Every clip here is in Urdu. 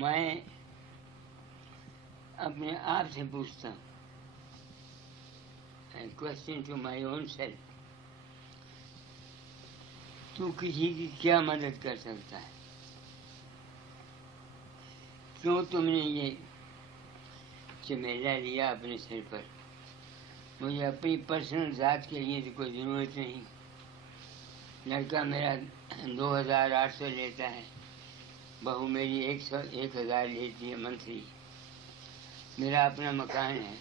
میں اپنے آپ سے پوچھتا ہوں، question to my own self, تو کسی کی کیا مدد کر سکتا ہے؟ کیوں تم نے یہ ذمہ لیا اپنے سر پر؟ مجھے اپنی پرسنل ذات کے لیے تو کوئی ضرورت نہیں. لڑکا میرا 2800 لیتا ہے، بہو میری 1000 لیتی ہے منتھلی، میرا اپنا مکان ہے.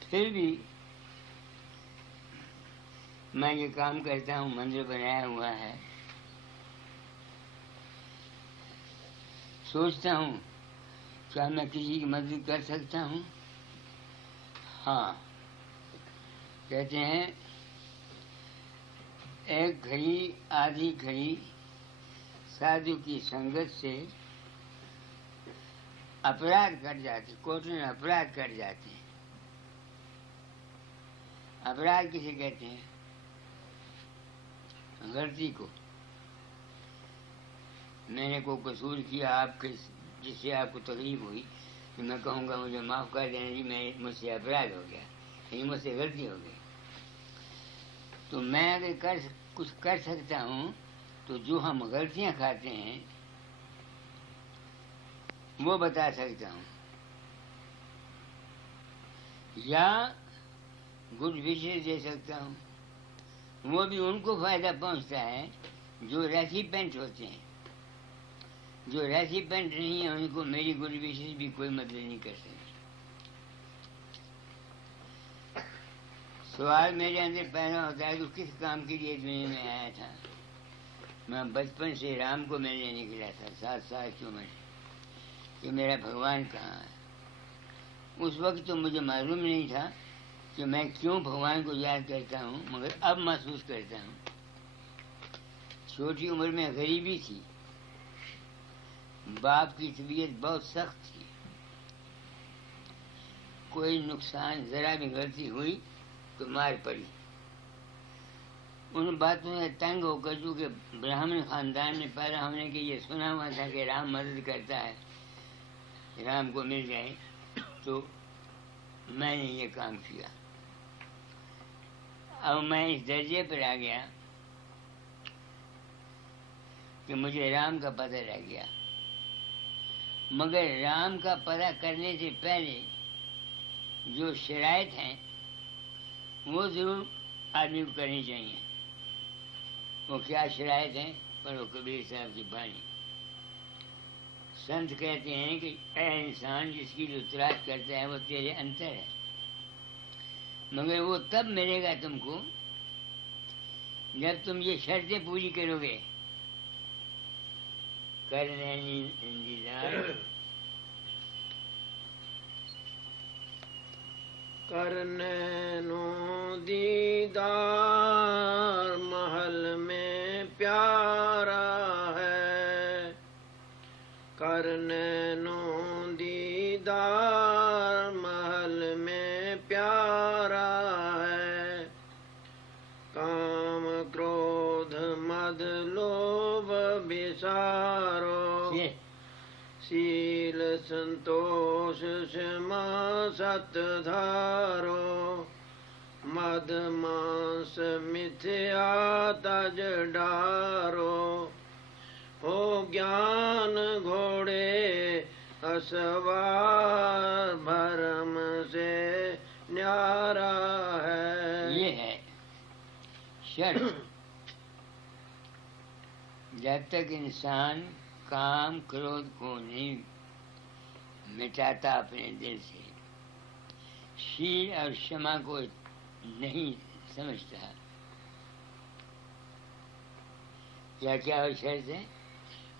پھر بھی میں یہ کام کرتا ہوں، مندر بنایا ہوا ہے. سوچتا ہوں کیا میں کسی کی مدد کر سکتا ہوں؟ ہاں، کہتے ہیں ایک گھڑی آدھی گھڑی سادھو کی سنگت سے اپرادھ کٹ جاتے، کوٹن اپرادھ کٹ جاتے ہیں. اپرادھ کسے کہتے ہیں؟ غلطی کو. میں نے کوئی قصور کیا آپ کے جس سے آپ کو تکلیف ہوئی تو میں کہوں گا مجھے معاف کر دینا جی، مجھ سے اپرادھ ہو گیا، یعنی مجھ سے غلطی ہو گئی. تو میں اگر کچھ کر سکتا ہوں تو جو ہم غلطیاں کھاتے ہیں وہ بتا سکتا ہوں، یا گڈ وشز دے سکتا ہوں. وہ بھی ان کو فائدہ پہنچتا ہے جو ریسیپینٹ ہوتے ہیں. جو ریسیپینٹ نہیں ہیں ان کو میری گڈ وشز بھی کوئی مدد نہیں کر سکتی. سوال میرے اندر پیدا ہوتا ہے کہ کس کام کے لیے دنیا میں آیا تھا. میں بچپن سے رام کو ملنے نکلا تھا 7 سال کی عمر کہ میرا بھگوان کہاں ہے. اس وقت تو مجھے معلوم نہیں تھا کہ میں کیوں بھگوان کو یاد کرتا ہوں، مگر اب محسوس کرتا ہوں. چھوٹی عمر میں غریبی تھی، باپ کی طبیعت بہت سخت تھی، کوئی نقصان ذرا بھی غلطی ہوئی تو مار پڑی. ان باتوں سے تنگ ہو کر چونکہ براہمن خاندان میں پیدا ہونے کے یہ سنا ہوا تھا کہ رام مدد کرتا ہے، رام کو مل جائے، تو میں نے یہ کام کیا. اب میں اس درجے پر آ گیا کہ مجھے رام کا پتہ لگ گیا، مگر رام کا پتہ کرنے سے پہلے جو شرائط ہیں وہ ضرور آدمی کو کرنی چاہیے. وہ کیا شرائط ہیں؟ پڑھو کبیر صاحب کی بانی. سنت کہتے ہیں کہ اے انسان، جس کی جو تلاش کرتا ہے وہ تیرے انتر ہے، مگر وہ تب ملے گا تم کو جب تم یہ شرطیں پوری کرو گے. کرنینی انتظار کرنینو دیدار محل میں پیارا ہے. کرنینو دیدار محل میں پیارا ہے. کام کرودھ مد لوبھ بسارو، سیل سنتوش شما ست دھارو. مد مانس متھیا تج ڈارو، ہو گیان گھوڑے اسوار بھرم سے نیارا ہے. یہ ہے شرط. جب تک انسان کام کرودھ کو نہیں مٹاتا اپنے دل سے، شیل اور شما کو نہیں سمجھتا، کیا شرط ہے؟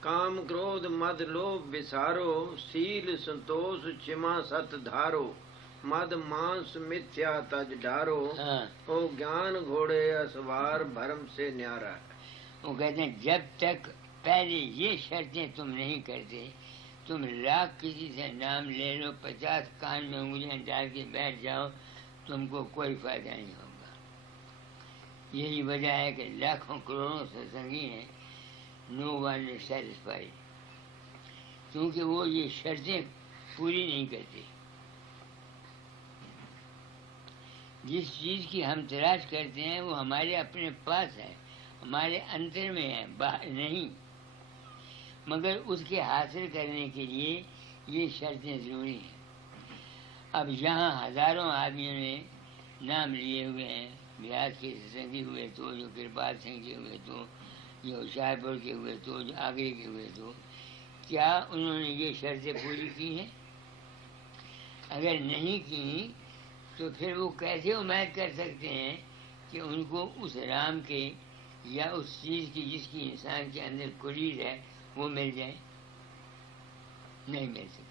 کام کرودھ مد لوبھ بسارو، سیل سنتوش چھما ست دھارو. مد مانس متھیا تج ڈارو، ہو گیان گھوڑے اسوار بھرم سے نیارا. وہ کہتے ہیں جب تک پہلے یہ شرطیں تم نہیں کرتے، تم لاکھ کسی سے نام لے لو، 50 کان میں انگلیاں ڈال کے بیٹھ جاؤ، تم کو کوئی فائدہ نہیں ہوگا. یہی وجہ ہے کہ لاکھوں کروڑوں ستسنگی ہیں، نو ون از سیٹسفائیڈ. کیونکہ وہ یہ شرطیں پوری نہیں کرتے. جس چیز کی ہم تلاش کرتے ہیں وہ ہمارے اپنے پاس ہے، ہمارے اندر میں ہے، باہر نہیں. مگر اس کے حاصل کرنے کے لیے یہ شرطیں ضروری ہیں. اب یہاں ہزاروں آدمیوں نے نام لیے ہوئے ہیں، بیاس کے سنگھی ہوئے تو، جو کرپال سنگھ کے ہوئے تو، جو ہوشیار پور کے ہوئے تو، جو آگرے کے ہوئے تو. کیا انہوں نے یہ شرطیں پوری کی ہیں؟ اگر نہیں کی تو پھر وہ کیسے امید کر سکتے ہیں کہ ان کو اس رام کے یا اس چیز کی جس کی انسان کے اندر کلید ہے وہ مل جائے؟ نہیں مل سکتا.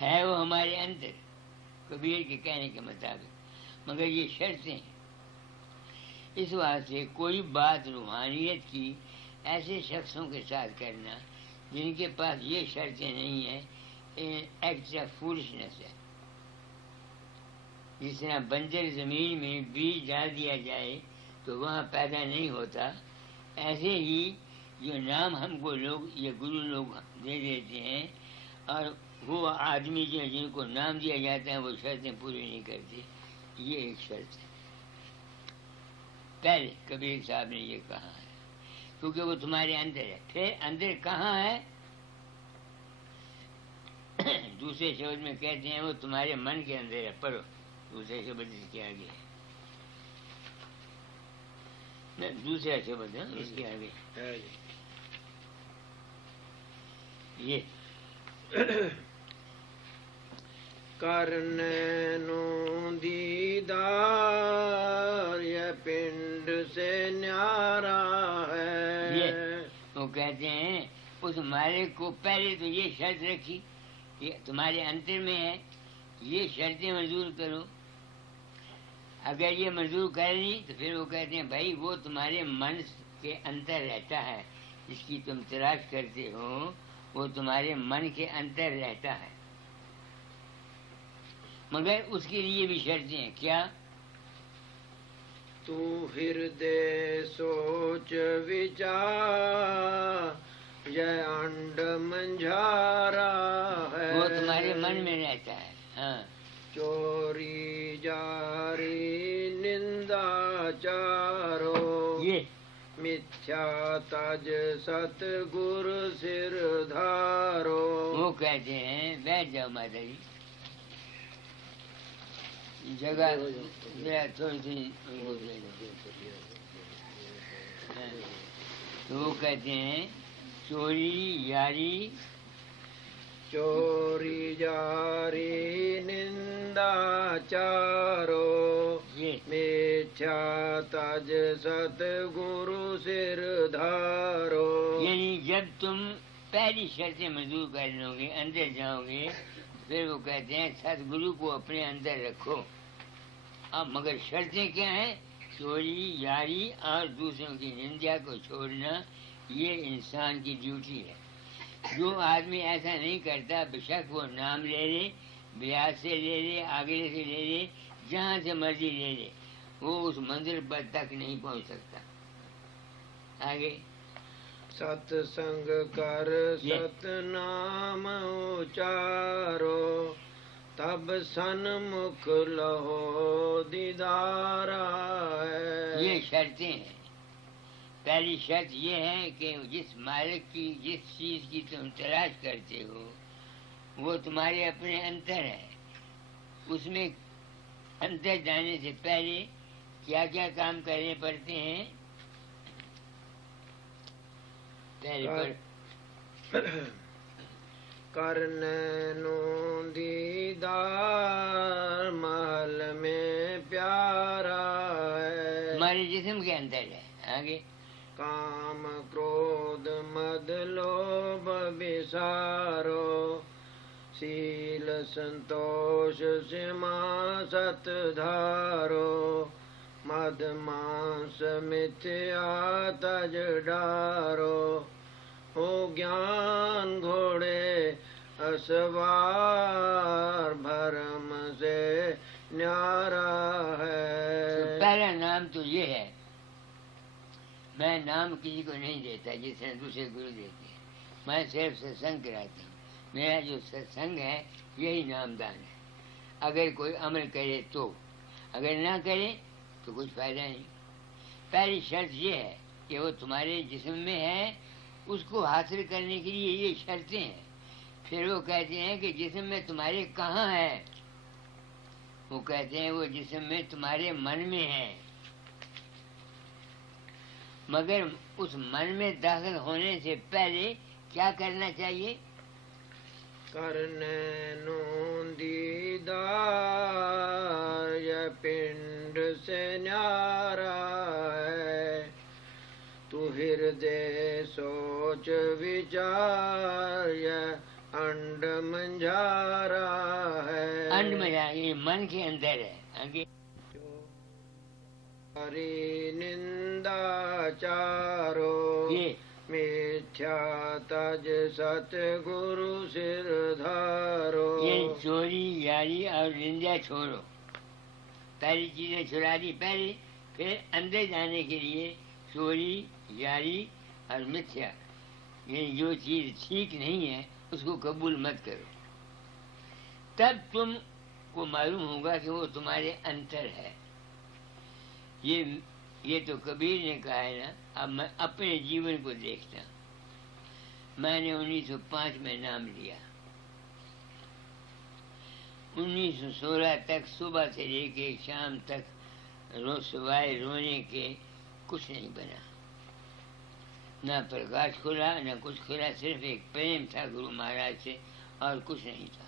ہے وہ ہمارے اندر کبیر کے کہنے کے مطابق، مگر یہ شرطیں ہیں. اس واسطے کوئی بات روحانیت کی ایسے شخصوں کے ساتھ کرنا جن کے پاس یہ شرطیں نہیں ہیں، ایکٹ آف فولشنس ہے. جس طرح بنجر زمین میں بیج ڈال دیا جائے تو وہاں پیدا نہیں ہوتا، ایسے ہی جو نام ہم کو لوگ یہ گرو لوگ دے دیتے ہیں اور وہ آدمی جو جن کو نام دیا جاتا ہے وہ شرطیں پوری نہیں کرتے. یہ ایک شرط ہے. پہلے کبیر صاحب نے یہ کہا ہے کیونکہ وہ تمہارے اندر ہے. پھر اندر کہاں ہے؟ دوسرے شبد میں کہتے ہیں وہ تمہارے من کے اندر ہے. پڑھو دوسرے شبد کے آگے، دوسرا شبد ہے اس کے آگے یہ کرنینو دیدار یہ پنڈ سے نیارا ہے. یہ وہ کہتے ہیں اس مالک کو پہلے تو یہ شرط رکھی، یہ تمہارے انتر میں ہے، یہ شرطیں منظور کرو. اگر یہ منظور کر لی تو پھر وہ کہتے ہیں بھائی وہ تمہارے من کے اندر رہتا ہے، جس کی تم تلاش کرتے ہو وہ تمہارے من کے اندر رہتا ہے. مگر اس کے لیے بھی شرطیں ہیں. کیا؟ تو ہردے سوچ وچار یہ انڈ منجھارا ہے. وہ تمہارے من میں رہتا ہے. ہاں. چوری جاری نندا چارو یہ متھیا تج ست گر سر دھارو. وہ کہتے ہیں بیٹھ جاؤ ماتا جی، جگہ تھوڑی سی. تو وہ کہتے ہیں چوری یاری چوری جاری نندا چارو میٹھا تج ست گرو سر دھارو. یعنی جب تم پہلی شرطیں منظور کر لو گے اندر جاؤ گے پھر وہ کہتے ہیں ست گرو کو اپنے اندر رکھو. اب مگر شرطیں کیا ہیں؟ چوری یاری اور دوسروں کی نندیا کو چھوڑنا. یہ انسان کی ڈیوٹی ہے. جو آدمی ایسا نہیں کرتا بشک وہ نام لے لے، بیاس سے لے لے، آگے سے لے لے، جہاں سے مرضی لے لے، وہ اس منزل پر تک نہیں پہنچ سکتا. آگے ست سنگ کر ست نام اچارو تب سن مکھ لہو دیدارا ہے. یہ شرطیں ہیں. پہلی شرط یہ ہے کہ جس مالک کی جس چیز کی تم تلاش کرتے ہو وہ تمہارے اپنے اندر ہے. اس میں اندر جانے سے پہلے کیا کیا کام کرنے پڑتے ہیں؟ کرنینو دیدار محل میں پیارا ہے. ہمارے جسم کے اندر ہے. آگے کام کرودھ مد لوبھ بسارو سیل سنتوش سما ست دھارو مد مانس متھیا تج ڈارو. ہو گیان گھوڑے اسوار بھرم سے نیارا ہے. پہلا نام تو یہ ہے. میں نام کسی کو نہیں دیتا جس طرح دوسرے گرو دیتے ہیں. میں صرف ستسنگ کراتا ہوں. میرا جو ستسنگ ہے یہی نامدان ہے. اگر کوئی عمل کرے تو، اگر نہ کرے تو کچھ فائدہ نہیں. پہلی شرط یہ ہے کہ وہ تمہارے جسم میں ہے، اس کو حاصل کرنے کے لیے یہ شرطیں ہیں. پھر وہ کہتے ہیں کہ جسم میں تمہارے کہاں ہے؟ وہ کہتے ہیں وہ جسم میں تمہارے من میں ہے. مگر اس من میں داخل ہونے سے پہلے کیا کرنا چاہیے؟ کرنے نو دیدار یہ پنڈ سے نیارا ہے، تو ہردے سوچ وچار یہ انڈ منجارا ہے. انڈ منجارا یہ من کے اندر ہے. آگے ہری نندا چارو یہ میتھیا تج ست گرو سر دھارو. یہ چوری یاری اور نندا چھوڑو. پہلی چیزیں چھڑا دی پہلے، پھر اندر جانے کے لیے چوری یاری اور متھیا، یعنی جو چیز ٹھیک نہیں ہے اس کو قبول مت کرو. تب تم کو معلوم ہوگا کہ وہ تمہارے انتر ہے. یہ تو کبیر نے کہا ہے نا. اب میں اپنے جیون کو دیکھتا ہوں. میں نے 1905 میں نام لیا. 1916 تک صبح سے لے کے شام تک سوائے رونے کے کچھ نہیں بنا. نہ پرکاش کھلا نہ کچھ کھلا، صرف ایک پریم تھا گرو مہاراج سے اور کچھ نہیں تھا.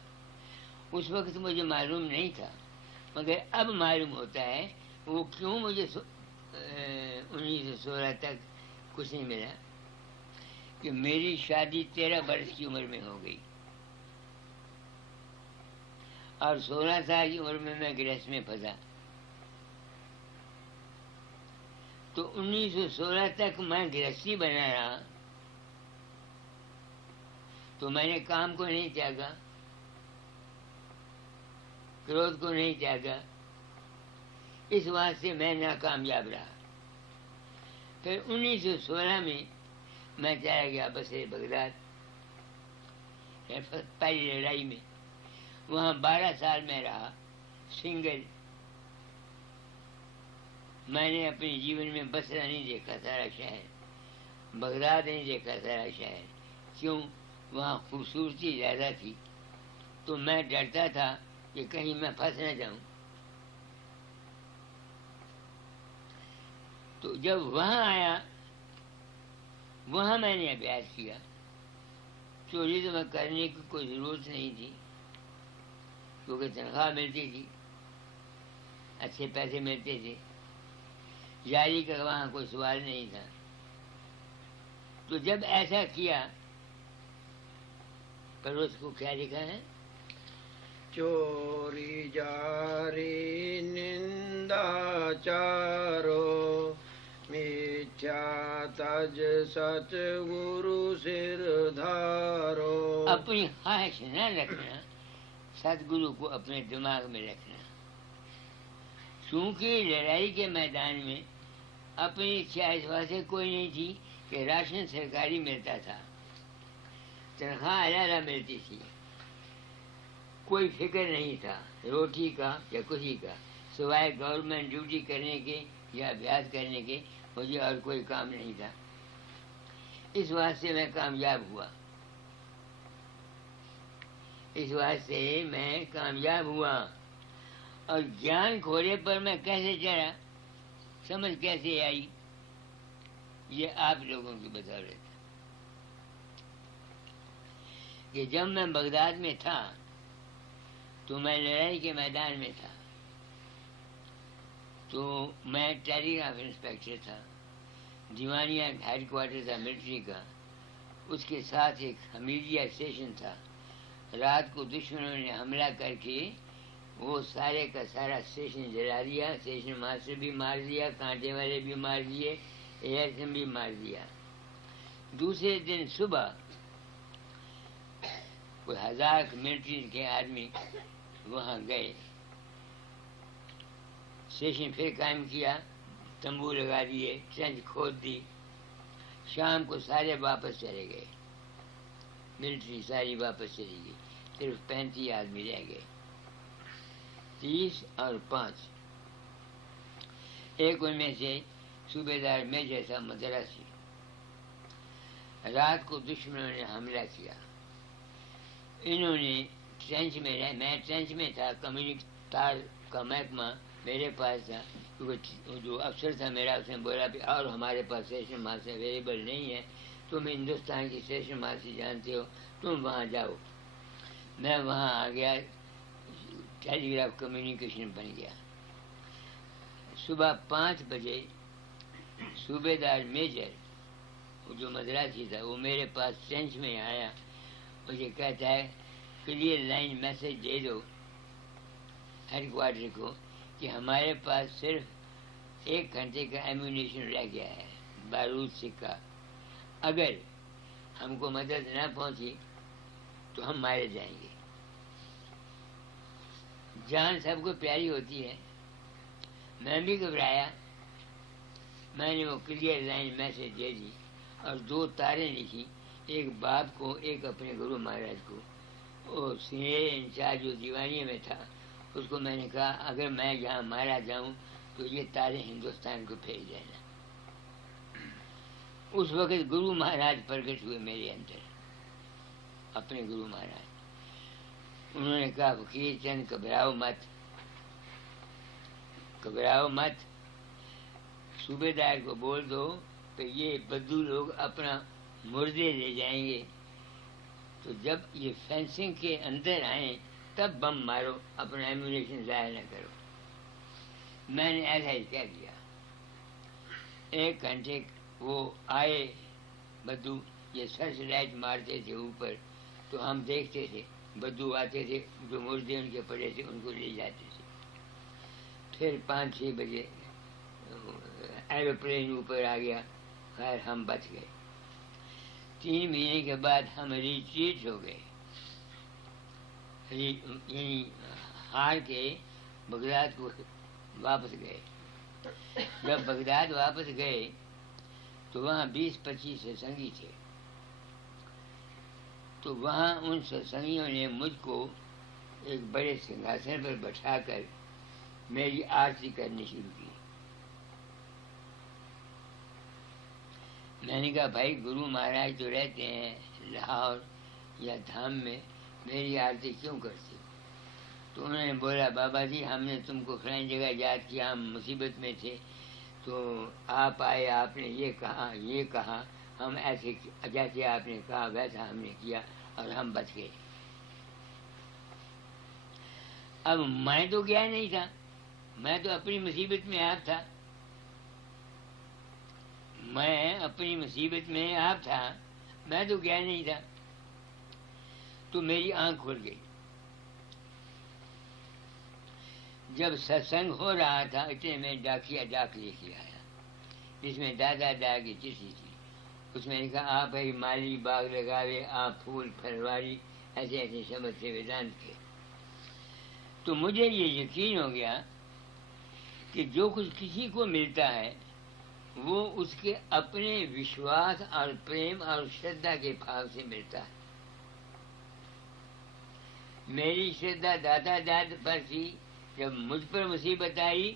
اس وقت مجھے معلوم نہیں تھا، مگر اب معلوم ہوتا ہے وہ کیوں مجھے 1916 تک کچھ نہیں ملا. کہ میری شادی 13 برس کی عمر میں ہو گئی اور 16 سال کی عمر میں گرہست میں پھنسا. تو 1916 تک میں گرہستی بنا رہا، تو میں نے کام کو نہیں تیاگا، کرودھ کو نہیں تیاگا. اس واسطے میں ناکامیاب رہا. پھر 1916 میں چلا گیا بسرے بغداد پہلی لڑائی میں. وہاں 12 سال میں رہا سنگل. میں نے اپنے جیون میں بسرا نہیں دیکھا سارا شہر، بغداد نہیں دیکھا سارا شہر. کیوں؟ وہاں خوبصورتی زیادہ تھی، تو میں ڈرتا تھا کہ کہیں میں پھنس نہ جاؤں. تو جب وہاں آیا، وہاں میں نے ابیاس کیا. چوری تو میں کرنے کی کوئی ضرورت نہیں تھی، کیونکہ تنخواہ ملتی تھی، اچھے پیسے ملتے تھے. جاری کا وہاں کوئی سوال نہیں تھا. تو جب ایسا کیا، پر اس کو کیا لکھا ہے؟ چوری جاری نندا چارو میتھیا تج ست گرو سر دھارو. اپنی خواہش نہ رکھنا، ست گرو کو اپنے دماغ میں رکھنا. چونکہ لڑائی کے میدان میں اپنی اچھا اس واسطے کوئی نہیں تھی کہ راشن سرکاری ملتا تھا، تنخواہ علیحدہ ملتی تھی. کوئی فکر نہیں تھا روٹی کا یا کسی کا، سوائے گورنمنٹ ڈیوٹی کرنے کے یا ابیاس کرنے کے مجھے اور کوئی کام نہیں تھا. اس واسطے میں کامیاب ہوا. اس واسطے میں کامیاب ہوا. اور جان کھونے پر میں کیسے چڑھا، سمجھ کیسے آئی، یہ آپ لوگوں کی بدولت. کہ جب میں بغداد میں تھا تو میں لڑائی کے میدان میں تھا. تو میں ٹیلی گراف انسپیکٹر تھا. دیوانیہ ہیڈ کوارٹر تھا ملٹری کا. اس کے ساتھ ایک حمیدیہ اسٹیشن تھا. رات کو دشمنوں نے حملہ کر کے وہ سارے کا سارا اسٹیشن جلا دیا. اسٹیشن ماسٹر بھی مار دیا، کانٹے والے بھی مار دیے، ایئرسن بھی مار دیا. دوسرے دن صبح کوئی 1000 ملٹری کے آدمی وہاں گئے، اسٹیشن پھر قائم کیا، تمبو لگا دیے، ٹرنچ کھود دی. شام کو سارے واپس چلے گئے. ملٹری ساری واپس چلی گئی، صرف 35 آدمی رہ گئے، 30 اور 5۔ ایک ان میں سے صوبیدار میجر تھا مدراسی۔ رات کو دشمنوں نے حملہ کیا، انہوں نے ٹرینچ میں رہ، میں ٹرینچ میں تھا، تار کا محکمہ میرے پاس تھا، کیونکہ جو افسر تھا میرا اس نے بولا بھی اور ہمارے پاس اسٹیشن ماسٹر اویلیبل نہیں ہے، تم ہندوستان کی اسٹیشن ماسٹر جانتے ہو، تم وہاں جاؤ۔ میں وہاں آ گیا، ٹیلی گراف کمیونیکیشن بن گیا۔ صبح 5 بجے صوبیدار میجر جو مدراسی تھا وہ میرے پاس ٹرینچ میں آیا، مجھے کہتا ہے کلیئر لائن میسج دے دو ہیڈ کوارٹر کو کہ ہمارے پاس صرف 1 گھنٹے کا ایمونیشن رہ گیا ہے، بارود سکہ، اگر ہم کو مدد نہ پہنچی تو ہم مارے جائیں گے۔ جان سب کو پیاری ہوتی ہے، میں بھی گھبرایا، میں نے وہ کلیئر لائن میسج دے دی اور 2 تاریں لکھی، ایک باپ کو، ایک اپنے گرو مہاراج کو۔ وہ سینئر انچارج جو دیوانی میں تھا اس کو میں نے کہا اگر میں یہاں مارا جاؤں تو یہ تاریں ہندوستان کو پھیل دینا۔ اس وقت گرو مہاراج پرگٹ ہوئے میرے اندر، اپنے گرو مہاراج۔ انہوں نے کہا فقیر چند گھبراؤ مت، گھبراؤ مت، صوبیدار کو بول دو کہ یہ بدو لوگ اپنا مردے لے جائیں گے، تو جب یہ فینسنگ کے اندر آئیں تب بم مارو، اپنا ایمونیشن ضائع نہ کرو۔ میں نے ایسا ہی کہہ دیا۔ 1 گھنٹے وہ آئے بدو، یہ سرچ لائٹ مارتے تھے اوپر تو ہم دیکھتے تھے، بدو آتے تھے، جو مردے ان کے پڑے تھے ان کو لے جاتے تھے۔ پھر 5-6 بجے ایروپلین اوپر آ گیا، خیر ہم بچ گئے۔ 3 مہینے کے بعد ہم ریٹریٹ ہو گئے، یعنی ہار کے بغداد کو واپس گئے۔ جب بغداد واپس گئے تو وہاں 20-25 ستسنگی تھے، تو وہاں ان ستسنگیوں نے مجھ کو ایک بڑے سنگھاسن پر بٹھا کر میری آرتی کرنی شروع کی۔ میں نے کہا بھائی گرو مہاراج تو رہتے ہیں لاہور یا دھام میں، میری آرتی کیوں کرتی ہو؟ تو انہوں نے بولا بابا جی ہم نے تم کو فلانی جگہ یاد کیا، ہم مصیبت میں تھے تو آپ آئے، آپ نے یہ کہا یہ کہا، ہم ایسے جیسے آپ نے کہا ویسا ہم نے کیا اور ہم بچ گئے۔ اب میں تو گیا نہیں تھا، میں تو اپنی مصیبت میں آپ تھا، میں اپنی مصیبت میں آپ تھا، میں تو گیا نہیں تھا۔ تو میری آنکھ کھل گئی۔ جب ستسنگ ہو رہا تھا اتنے میں ڈاکیا ڈاک لے کے آیا، جس میں دادا دا کی چٹھی تھی، اس میں لکھا آپ ہے مالی باغ لگاوے، آپ پھول پھلواری، ایسے ایسے شبد تھے ویدانت کے۔ تو مجھے یہ یقین ہو گیا کہ جو کچھ کسی کو ملتا ہے وہ اس کے اپنے وشواس اور پریم اور شردھا کے بھاو سے ملتا ہے۔ میری شردھا دادا داد پر تھی، جب مجھ پر مصیبت آئی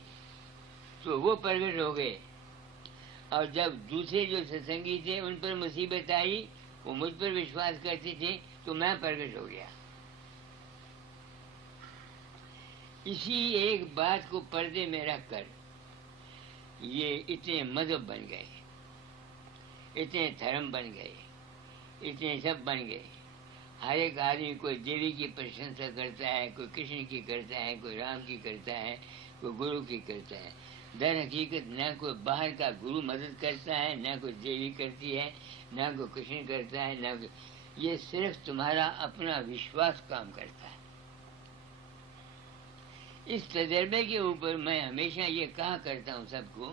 تو وہ پرگٹ ہو گئے، اور جب دوسرے جو ستسنگی تھے ان پر مصیبت آئی وہ مجھ پر وشواس کرتے تھے تو میں پرگٹ ہو گیا۔ اسی ایک بات کو پردے میں رکھ کر یہ اتنے مذہب بن گئے، اتنے دھرم بن گئے، اتنے سب بن گئے۔ ہر ایک آدمی کوئی دیوی کی پرشنسا کرتا ہے، کوئی کرشن کی کرتا ہے، کوئی رام کی کرتا ہے، کوئی گرو کی کرتا ہے۔ در حقیقت نہ کوئی باہر کا گرو مدد کرتا ہے، نہ کوئی دیوی کرتی ہے، نہ کوئی کرشن کرتا ہے، نہ کوئی، یہ صرف تمہارا اپنا وشواس کام کرتا ہے۔ اس تجربے کے اوپر میں ہمیشہ یہ کہا کرتا ہوں سب کو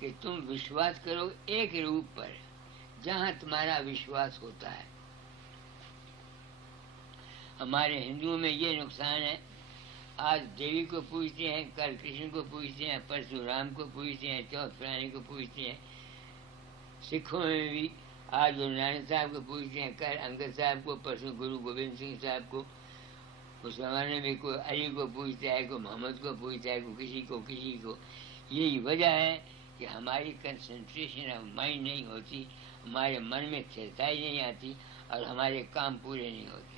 کہ تم وشواس کرو ایک روپ پر جہاں تمہارا وشواس ہوتا ہے۔ ہمارے ہندوؤں میں یہ نقصان ہے، آج دیوی کو پوجتے ہیں، کل کرشن کو پوجتے ہیں، پرسوں رام کو پوجتے ہیں، چوتھ فلانے کو پوجتے ہیں۔ سکھوں میں بھی آج گرو نانک صاحب کو پوچھتے ہیں، کل انگد صاحب کو، پرسوں گرو گوبند سنگھ صاحب کو، اس زمانے میں کوئی علی کو پوچھتا ہے، کوئی محمد کو پوچھتا ہے، کوئی کسی کو. یہی وجہ ہے کہ ہماری کنسنٹریشن آف مائنڈ نہیں ہوتی، ہمارے من میں چہتائی نہیں آتی اور ہمارے کام پورے نہیں ہوتے.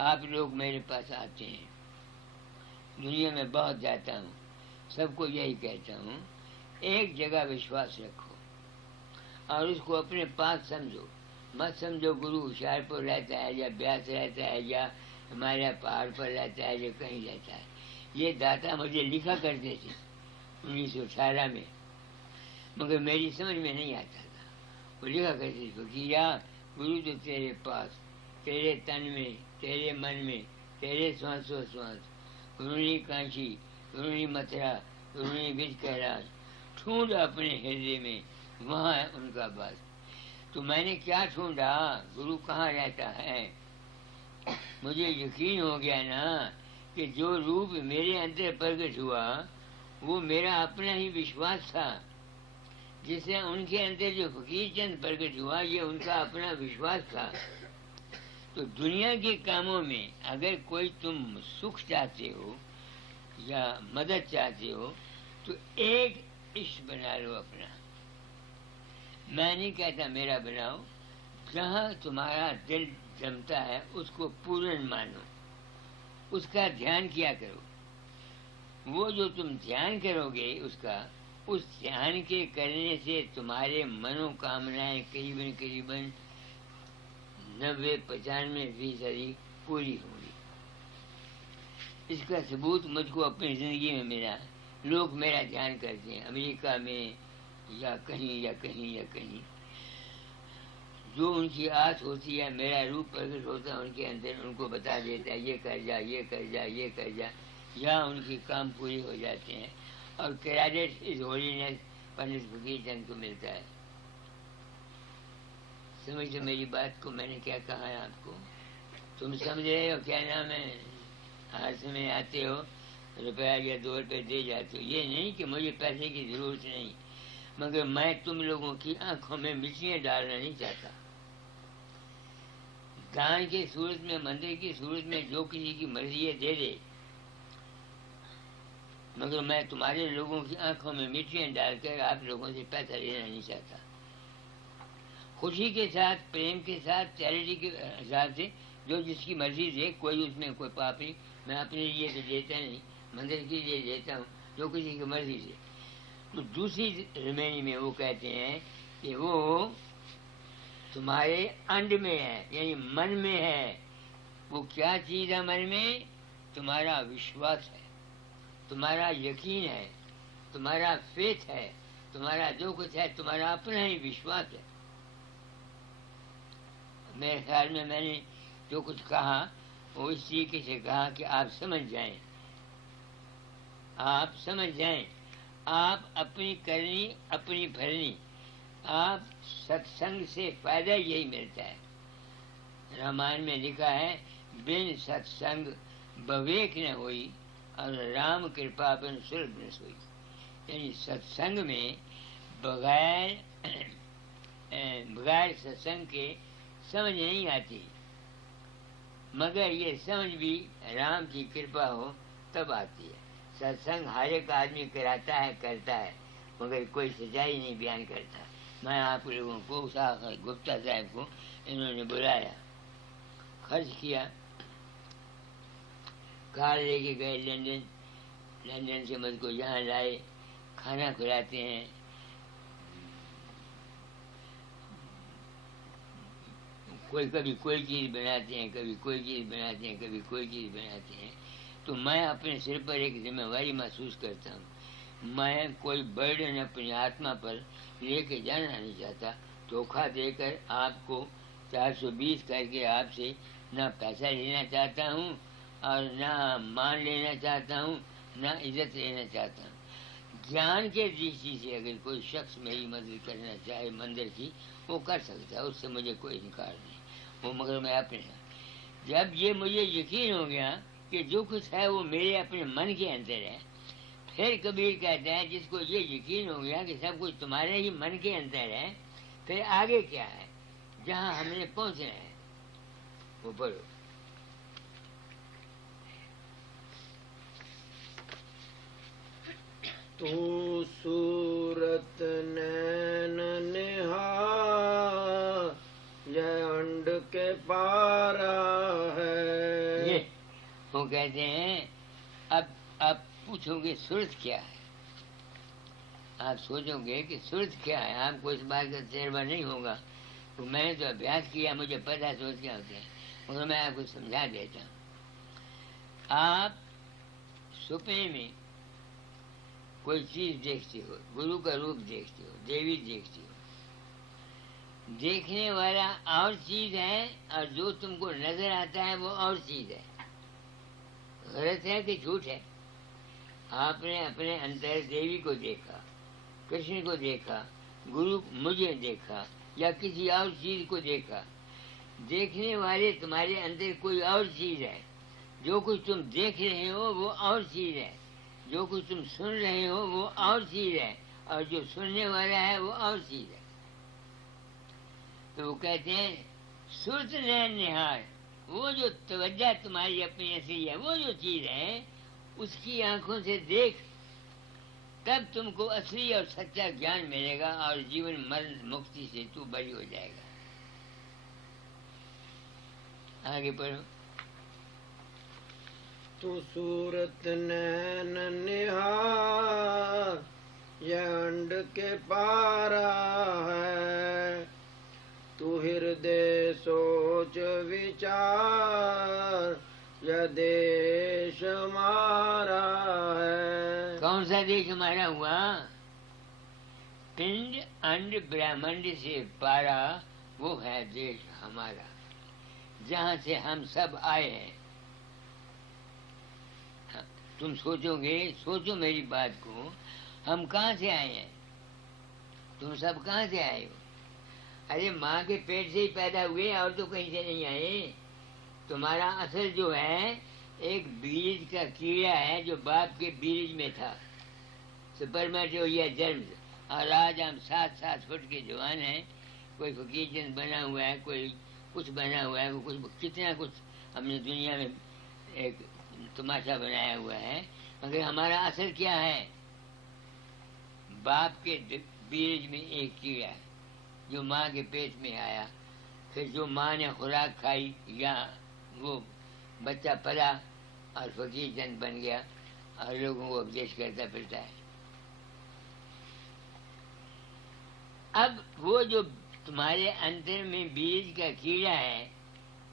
آپ لوگ میرے پاس آتے ہیں، دنیا میں بہت جاتا ہوں، سب کو یہی کہتا ہوں، ایک جگہ وشواس رکھو اور اس کو اپنے پاس سمجھو. مت سمجھو گرو ہوشیار پور رہتا ہے یا بیاس رہتا ہے یا ہمارے پہاڑ پر رہتا ہے یا کہیں رہتا ہے. یہ داتا مجھے لکھا کرتے تھے 1918 میں، مگر میری سمجھ میں نہیں آتا تھا. وہ لکھا کرتے تھے فقیرا، گرو تو تیرے پاس، تیرے تن میں، تیرے من میں، تیرے سوانسو سوانس. گرونی کانچی، گرونی متھرا، گرونی بج کیلاش، ڈھونڈ اپنے ہردے میں، وہاں ہے ان کا بس. تو میں نے کیا ڈھونڈا؟ گرو کہاں رہتا ہے. مجھے یقین ہو گیا نا کہ جو روپ میرے اندر پرگٹ ہوا وہ میرا اپنا ہی وشواس تھا. جس سے ان کے اندر جو فقیر چند پرگٹ ہوا یہ ان کا اپنا وشواس تھا. تو دنیا کے کاموں میں اگر کوئی تم سکھ چاہتے ہو یا مدد چاہتے ہو تو ایک عشق بنا لو اپنا. میں نہیں کہتا میرا بناؤ، جہاں تمہارا دل جمتا ہے اس کو پورن مانو، اس کا دھیان کیا کرو. وہ جو تم دھیان کرو گے اس دھیان کے کرنے سے تمہارے منو کامنائیں قریباً 90-95% پوری ہوں گی. اس کا ثبوت مجھ کو اپنی زندگی میں ملا. لوگ میرا دھیان کرتے ہیں امریکہ میں یا کہیں جو ان کی آس ہوتی ہے میرا روپ پرگٹ ہوتا ہے ان کے اندر، ان کو بتا دیتا ہے یہ کر جا، یہ کر جا، یہ کر جا، یا ان کی کام پوری ہو جاتے ہیں. اور کریڈٹ از ہولینس پنڈت فقیر چند کو ملتا ہے. سمجھو میری بات کو، میں نے کیا کہا ہے آپ کو؟ تم سمجھ رہے ہو کیا نام ہے؟ ہاتھ میں آتے ہو روپیہ یا 2 روپے دے جاتے ہو. یہ نہیں کہ مجھے پیسے کی ضرورت نہیں، مگر میں تم لوگوں کی آنکھوں میں مچھلیاں ڈالنا نہیں چاہتا. دان کی صورت میں، مندر کی صورت میں جو کسی کی مرضی ہے دے دے، مگر میں تمہارے لوگوں کی آنکھوں میں مٹیاں ڈال کر آپ لوگوں سے پیسہ لینا نہیں چاہتا. خوشی کے ساتھ، پریم کے ساتھ، چیریٹی کے حساب سے جو جس کی مرضی دے، کوئی اس میں کوئی پاپ نہیں. میں اپنے لیے تو دیتا نہیں، مندر کے لیے دیتا ہوں، جو کسی کی مرضی سے. تو دوسری زمینی میں وہ کہتے ہیں کہ وہ تمہارے انڈ میں ہے، یعنی من میں ہے. وہ کیا چیز ہے من میں؟ تمہارا وشواس ہے، تمہارا یقین ہے، تمہارا فیتھ ہے، تمہارا جو کچھ ہے تمہارا اپنا ہی وشواس ہے. میرے خیال میں میں نے جو کچھ کہا وہ اس طریقے سے کہا کہ آپ سمجھ جائیں، آپ اپنی کرنی اپنی بھرنی. آپ ستسنگ سے فائدہ یہی ملتا ہے. رامائن میں لکھا ہے بن ستسنگ بویک نہ ہوئی اور رام کرپا بن سلبھ نہ سوئی. یعنی ستسنگ میں بغیر ستسنگ کے سمجھ نہیں آتی، مگر یہ سمجھ بھی رام کی کرپا ہو تب آتی ہے. ستسنگ ہر ایک آدمی کراتا ہے، کرتا ہے، مگر کوئی سچائی نہیں بیان کرتا. میں آپ لوگوں کو گپتا صاحب کو انہوں نے بلایا، خرچ کیا، کار لے کے گئے لندن سے مجھ کو یہاں لائے، کھانا کھلاتے ہیں. کبھی کوئی چیز بناتے ہیں، کبھی کوئی چیز بناتے ہیں، کبھی کوئی چیز بناتے ہیں. تو میں اپنے سر پر ایک ذمہ داری محسوس کرتا ہوں. میں کوئی برڈن اپنی آتما پر لے کے جانا نہیں چاہتا. دھوکھا دے کر آپ کو 420 کر کے آپ سے نہ پیسہ لینا چاہتا ہوں اور نہ مان لینا چاہتا ہوں، نہ عزت لینا چاہتا ہوں. جان کے دৃষ্ٹی سے اگر کوئی شخص میری مدد کرنا چاہے مندر کی، وہ کر سکتا ہے، اس سے مجھے کوئی انکار نہیں. وہ مگر میں اپنے جب یہ مجھے یقین ہو گیا کہ جو کچھ ہے وہ میرے اپنے من کے اندر ہے، پھر کبیر کہتا ہے جس کو یہ یقین ہو گیا کہ سب کچھ تمہارے ہی من کے اندر ہے، پھر آگے کیا ہے جہاں ہم نے پہنچنا ہے وہ پڑھو. تو صورت نین نہار یہ انڈ کے پارا ہے. وہ کہتے ہیں اب آپ پوچھو گے صورت کیا ہے، آپ سوچو گے کہ صورت کیا ہے، آپ کو اس بات کا تجربہ نہیں ہوگا. تو میں نے تو ابھیاس کیا، مجھے پتہ صورت کیا ہوتا ہے، مگر میں آپ کو سمجھا دیتا ہوں. آپ سپنے میں کوئی چیز دیکھتے ہو، گرو کا روپ دیکھتے ہو، دیوی دیکھتے ہو، دیکھنے والا اور چیز ہے اور جو تم کو نظر آتا ہے وہ اور چیز ہے. غلط ہے کہ جھوٹ ہے؟ آپ نے اپنے اندر دیوی کو دیکھا، کرشن کو دیکھا، گرو مجھے دیکھا یا کسی اور چیز کو دیکھا. دیکھنے والے تمہارے اندر کوئی اور چیز ہے. جو کچھ تم دیکھ رہے ہو وہ اور چیز ہے، جو کچھ تم سن رہے ہو وہ اور چیز ہے، اور جو سننے والا ہے وہ اور چیز ہے. تو وہ کہتے ہیں صورت نین نہار، وہ جو توجہ تمہاری اپنی اصلی ہے، وہ جو چیز ہے اس کی آنکھوں سے دیکھ، تب تم کو اصلی اور سچا گیان ملے گا اور جیون مرن مکتی سے تو بری ہو جائے گا. آگے پڑھو. تو صورت نین نہار یہ انڈ کے پارا ہے. تو ہردے سوچ وچار یہ دیش ہمارا ہے. کون سا دیش ہمارا ہوا؟ پنڈ انڈ برہمنڈ سے پارا وہ ہے دیش ہمارا، جہاں سے ہم سب آئے ہیں. تم سوچو گے، سوچو میری بات کو، ہم کہاں سے آئے ہیں؟ تم سب کہاں سے آئے ہو؟ ارے ماں کے پیٹ سے ہی پیدا ہوئے اور تو کہیں سے نہیں آئے. تمہارا اصل جو ہے ایک بیج کا کیڑا ہے جو باپ کے بیج میں تھا، سپرمیٹوزوا جرمز. اور آج ہم 7 فٹ کے جوان ہیں. کوئی فقیر چند بنا ہوا ہے، کوئی کچھ بنا ہوا ہے، کچھ کتنا کچھ ہم نے دنیا میں ایک تماشا بنایا ہوا ہے. مگر ہمارا اصل کیا ہے؟ باپ کے بیج میں ایک کیڑا ہے جو ماں کے پیٹ میں آیا، پھر جو ماں نے خوراک کھائی یا وہ بچہ پلا اور فقیر چند بن گیا اور لوگوں کو اپدیش کرتا پھرتا ہے. اب وہ جو تمہارے اندر میں بیج کا کیڑا ہے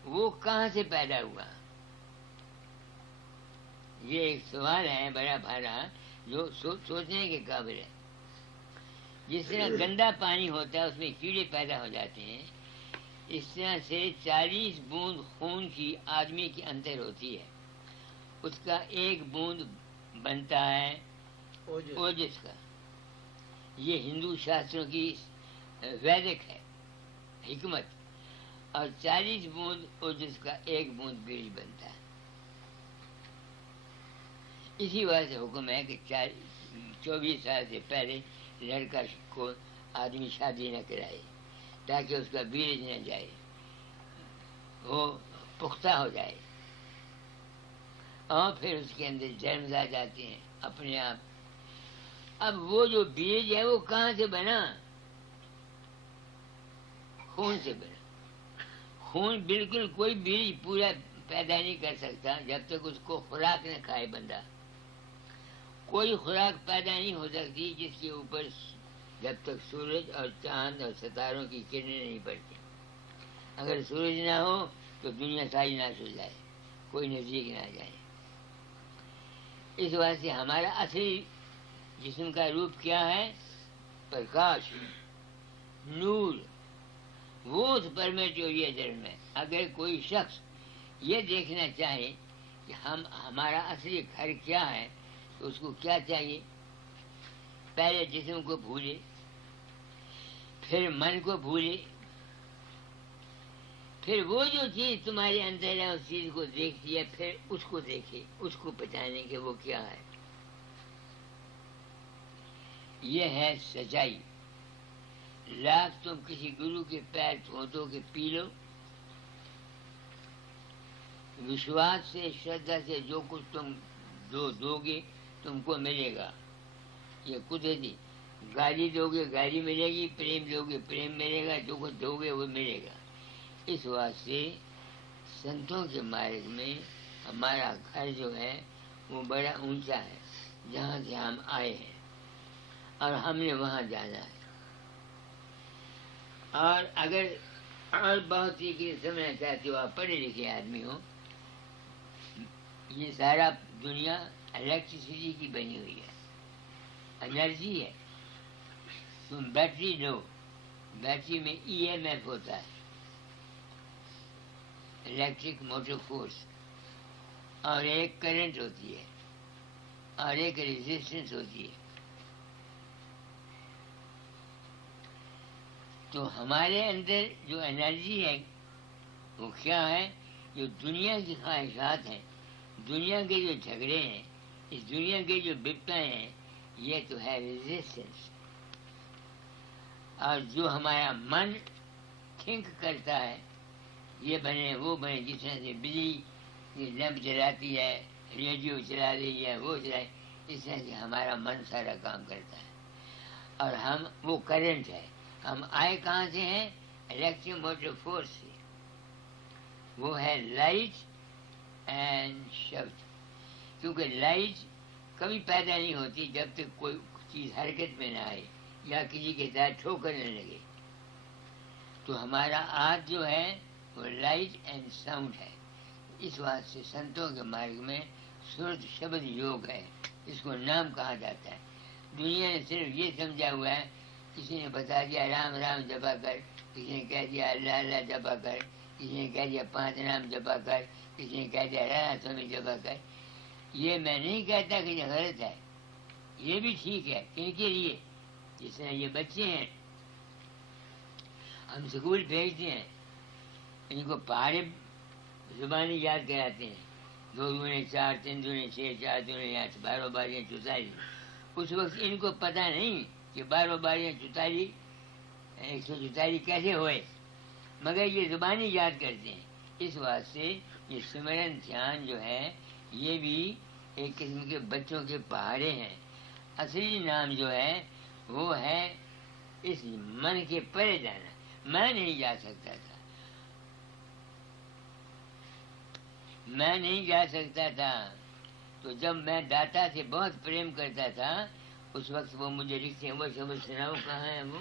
وہ کہاں سے پیدا ہوا؟ یہ ایک سوال ہے بڑا بھارا جو سوچنے کے قابل ہے. جس طرح گندا پانی ہوتا ہے اس میں کیڑے پیدا ہو جاتے ہیں، اس طرح سے 40 بوند خون کی آدمی کے اندر ہوتی ہے، اس کا ایک بوند بنتا ہے اوجس کا. یہ ہندو شاستروں کی ویدک ہے حکمت. اور 40 بوند اوجس کا ایک بوند بیج بنتا ہے. اسی وجہ سے حکم ہے کہ 24 سال سے پہلے لڑکا کو آدمی شادی نہ کرائے تاکہ اس کا بیج نہ جائے، وہ پختہ ہو جائے، اور پھر اس کے اندر جرمز آ جاتے ہیں اپنے آپ. اب وہ جو بیج ہے وہ کہاں سے بنا؟ خون سے بنا. خون بالکل کوئی بیج پورا پیدا نہیں کر سکتا جب تک اس کو خوراک نہ کھائے بندہ. کوئی خوراک پیدا نہیں ہو سکتی جس کے اوپر جب تک سورج اور چاند اور ستاروں کی کرنیں نہیں پڑتی. اگر سورج نہ ہو تو دنیا ساری ناش ہو جائے، کوئی نزدیک نہ جائے. اس واسطے ہمارا اصلی جسم کا روپ کیا ہے؟ پرکاش، نور. وہ سپرمیٹوزوا جرم ہے. اگر کوئی شخص یہ دیکھنا چاہے کہ ہمارا اصلی گھر کیا ہے تو اس کو کیا چاہیے؟ پہلے جسم کو بھولے، پھر من کو بھولے، پھر وہ جو چیز تمہارے اندر ہے اس چیز کو دیکھتی ہے، پھر اس کو دیکھے، اس کو پہچانے کہ وہ کیا ہے. یہ ہے سچائی. لاکھ تم کسی گرو کے پیر دھو کے پی لو، وشواس سے شردھا سے جو کچھ تم دو گے تم کو ملے گا. یہ قدرتی. گالی دو گے گالی ملے گی، پریم دو گے پریم ملے گا، جو کچھ دو گے وہ ملے گا. اس واسطے سنتوں کے مارگ میں ہمارا گھر جو ہے وہ بڑا اونچا ہے، جہاں سے ہم آئے ہیں اور ہم نے وہاں جانا ہے. اور اگر اور بہت سی چیز سمجھنا چاہتے ہو، آپ پڑھے لکھے آدمی ہو، یہ سارا دنیا الیکٹریسٹی کی بنی ہوئی ہے، انرجی ہے. تم بیٹری لو، بیٹری میں ای ایم ایف ہوتا ہے، الیکٹرک موٹر فورس، اور ایک کرنٹ ہوتی ہے اور ایک ریزسٹنس ہوتی ہے. تو ہمارے اندر جو انرجی ہے وہ کیا ہے؟ جو دنیا کی خواہشات ہیں، دنیا کے جو جھگڑے ہیں، اس دنیا کے جو بپتائیں ہیں، یہ تو ہے ریزسٹنس. اور جو ہمارا من تھنک کرتا ہے یہ بنے وہ بنے، جس طرح سے بجلی لیمپ جلاتی ہے، ریڈیو چلا رہی ہے، وہ چلائے، اس طرح سے ہمارا من سارا کام کرتا ہے. اور ہم وہ کرنٹ ہے. ہم آئے کہاں سے ہیں؟ الیکٹرک موٹر فورس سے. وہ ہے لائٹ اینڈ شبد. کیونکہ لائٹ کبھی پیدا نہیں ہوتی جب تک کوئی چیز حرکت میں نہ آئے یا کسی کے ساتھ ٹھوکر نہ لگے. تو ہمارا آج جو ہے وہ لائٹ اینڈ ساؤنڈ ہے. اس واسطے سنتوں کے مارگ میں سرت شبد یوگ ہے، اس کو نام کہا جاتا ہے. دنیا نے صرف یہ سمجھا ہوا ہے، کسی نے بتا دیا رام رام جپا کر، کسی نے کہہ دیا اللہ اللہ جپا کر، کسی نے کہہ دیا 5 نام جپا کر، کسی نے کہہ دیا رانا سوامی جپا کر. یہ میں نہیں کہتا کہ یہ غلط ہے، یہ بھی ٹھیک ہے. کن کے لیے؟ جس طرح یہ بچے ہیں ہم اسکول بھیجتے ہیں، ان کو پہاڑی زبانی یاد کراتے ہیں، 2 دونے 4، 3 دونے 6، 4 دونے 8، 12 12 44. اس وقت ان کو پتہ نہیں کہ 12 12 44 144 کیسے ہوئے، مگر یہ زبانی یاد کرتے ہیں. اس واسطے یہ سمرن دھیان جو ہے یہ بھی ایک قسم کے بچوں کے پہاڑے ہیں. اصلی نام جو ہے وہ ہے اس من کے پرے جانا. میں نہیں جا سکتا تھا، میں نہیں جا سکتا تھا. تو جب میں داتا سے بہت پریم کرتا تھا اس وقت وہ مجھے لکھتے ہیں، وہ سمجھ سناؤ کہاں ہے وہ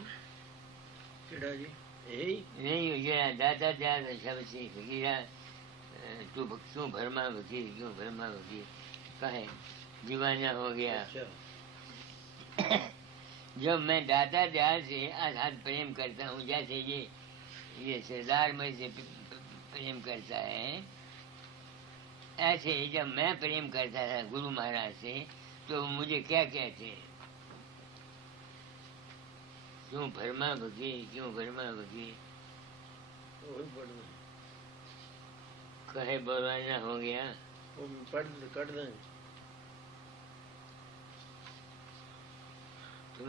نہیں داتا دادا شب سے فقیرہ تو کیوں بھرما وکیل، کیوں بھرما وکیل کہے دیوانہ ہو گیا. جب میں داتا دیال سے آزاد پریم کرتا ہوں، جیسے یہ سردار مجھ سے پریم کرتا ہے، ایسے ہی جب میں پریم کرتا تھا گرو مہاراج سے تو مجھے کیا کہتے ہیں؟ کیوں بھرما وکیل، کیوں بھرما وکیل کہے بولوانا ہو گیا. تم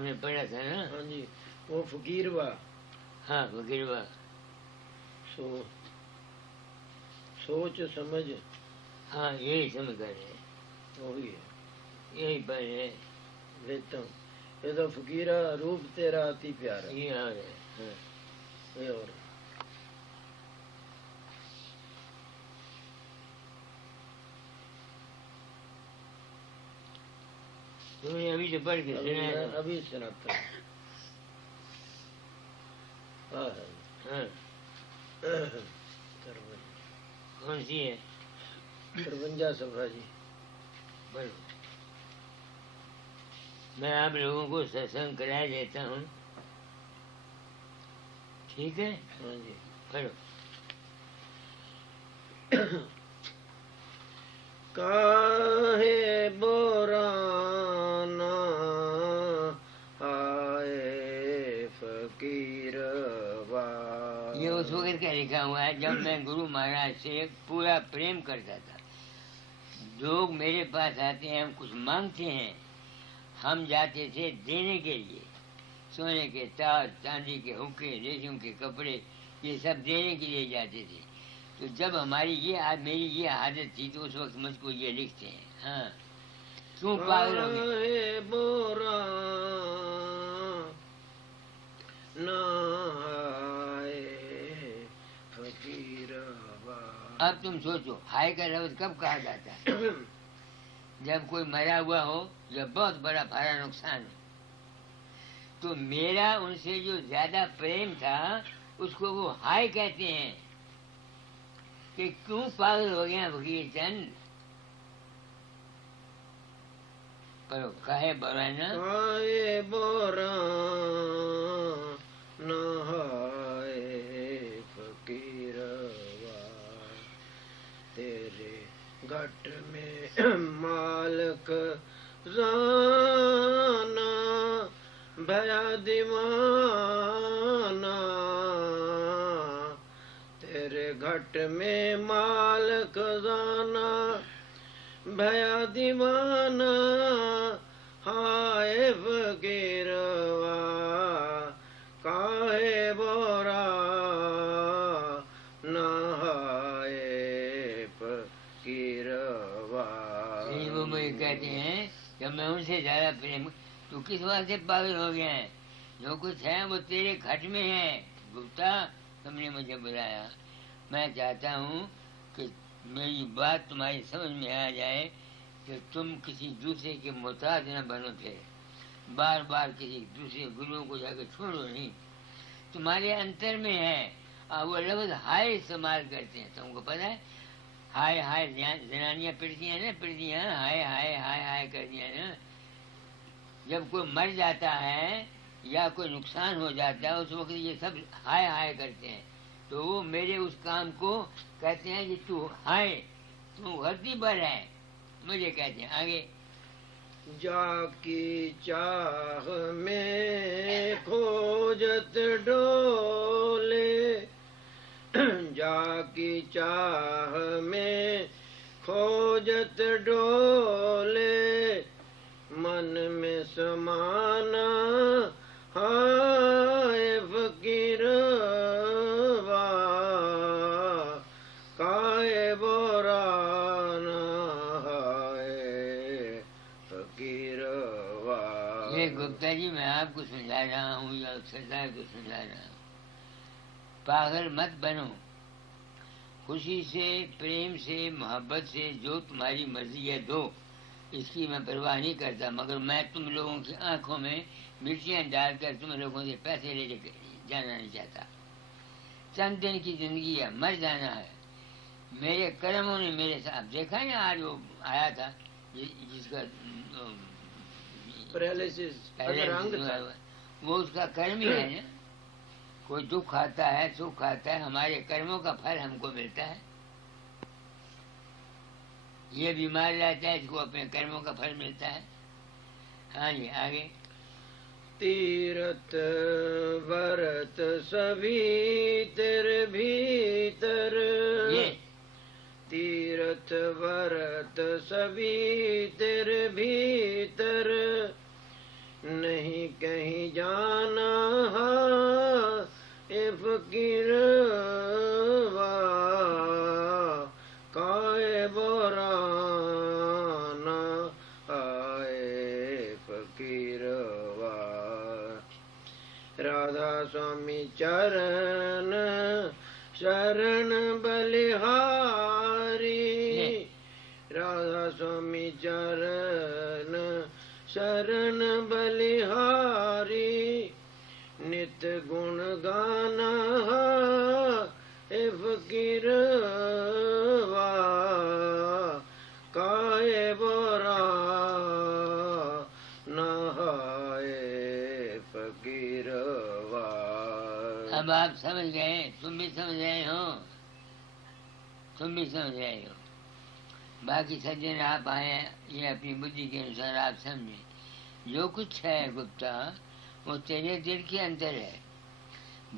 نے پڑھا تھا نا؟ ہاں جی. وہ فقیر وا، ہاں فقیر وا، سوچ سمجھ، ہاں یہی سمجھ کر ہے، وہی ہے، یہی پر ہے. لیتا ہوں یہ تو فقیرہ روپ تیرا اتی پیارا، یہ اور ہے. ہاں یہ اور تم نے ابھی تو پڑھ کے سنا ہے. ابھی سناتا ہوں. ہاں کون سی ہے؟ 53 صفحہ جی. پڑھو. میں آپ لوگوں کو ستسنگ کرا دیتا ہوں، ٹھیک ہے؟ ہاں جی پڑھو. کاہے بورانا آئے فقیر وا. یہ اس وقت کا لکھا ہوا ہے جب میں گرو مہاراج سے پورا پریم کرتا تھا. لوگ میرے پاس آتے ہیں، ہم کچھ مانگتے ہیں، ہم جاتے تھے دینے کے لیے، سونے کے تاج، چاندی کے حقے، ریشم کے کپڑے، یہ سب دینے کے لیے جاتے تھے. تو جب میری یہ عادت تھی تو اس وقت مجھ کو یہ لکھتے ہیں. ہاں، کیوں پاگل ہو گئے؟ بورا نہ فقیر. اب تم سوچو، ہائے کا لفظ کب کہا جاتا ہے؟ جب کوئی مرا ہوا ہو یا بہت بڑا بھارا نقصان ہو. تو میرا ان سے جو زیادہ پریم تھا اس کو وہ ہائے کہتے ہیں کہ کیوں پاگل ہو گیا فقیر چند. پر کہے برا نا کہے برا نہ ہائے فقیر تیرے گھٹ میں مالک زانا بھیا دیوانہ. تیرے گھٹ میں مالک زانا بھیا دیوانہ. ہائے فقیروا کاہے بورا نہ ہائے فقیروا. وہ مجھے کہتے ہیں جب میں ان سے زیادہ پریم، تو کس وجہ سے پاگل ہو گیا ہے؟ جو کچھ ہے وہ تیرے گھٹ میں ہے. گپتا، تم نے مجھے بلایا، میں چاہتا ہوں کہ میری بات تمہاری سمجھ میں آ جائے کہ تم کسی دوسرے کے محتاج نہ بنو. پھر بار بار کسی دوسرے گروؤں کو جا کے چھوڑو نہیں. تمہارے انتر میں ہے. اور وہ لفظ ہائے استعمال کرتے ہیں، تم کو پتہ ہے؟ ہائے ہائے زنانیاں پڑتی ہیں نا، پڑتی ہیں ہائے ہائے ہائے ہائے کرتی ہیں نا. جب کوئی مر جاتا ہے یا کوئی نقصان ہو جاتا ہے اس وقت یہ سب ہائے ہائے کرتے ہیں. تو وہ میرے اس کام کو کہتے ہیں کہ تو ہائے، تو غلطی پر ہے. مجھے کہتے ہیں آگے. جا کی چاہ میں کھوجت ڈولے، جا کی چاہ میں کھوجت ڈولے، من میں سمانا ہائے فقیروا کائے بورا نہ ہائے فقیروا. یہ گپتا جی میں آپ کو سمجھا رہا ہوں یا سردار کو سمجھا رہا ہوں. پاگل مت بنو. خوشی سے، پریم سے، محبت سے جو تمہاری مرضی ہے دو، اس کی میں پرواہ نہیں کرتا. مگر میں تم لوگوں کی آنکھوں میں مرچیاں ڈال کر تم لوگوں سے پیسے لے کے جانا نہیں چاہتا. چند دن کی زندگی ہے، مر جانا ہے. میرے کرموں نے میرے ساتھ دیکھا نا. آج وہ آیا تھا جس کا وہ اس کا کرم ہی ہے نا. کوئی دکھ آتا ہے، سکھ آتا ہے، ہمارے کرموں کا پھل ہم کو ملتا ہے. یہ بیمار رہتا ہے، اس کو اپنے کرموں کا پھل ملتا ہے. ہاں جی آگے. تیرت ورت سبھی تیرے بھیتر، تیرت ورت سبھی تیرے بھیتر، نہیں کہیں جانا اے فقیروا کائے بورا نہ آئے فقیروا. رادھا سوامی چرن شرن بلہاری، رادھا سوامی چرن شرن بلہاری، نت گن گانا اے فقیروا کائے بورا نہ ہائے فقیروا. اب آپ سمجھ گئے، تم بھی سمجھ رہے ہو، تم بھی سمجھ رہے ہو. باقی سجن آپ آئے یہ اپنی بدھی کے انسار آپ سمجھیں. جو کچھ ہے گپتا وہ تیرے دل کے اندر ہے.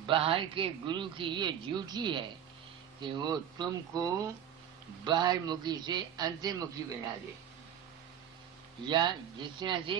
باہر کے گرو کی یہ ڈیوٹی ہے کہ وہ تم کو باہر مکھی سے انتر مکھی بنا دے. یا جس طرح سے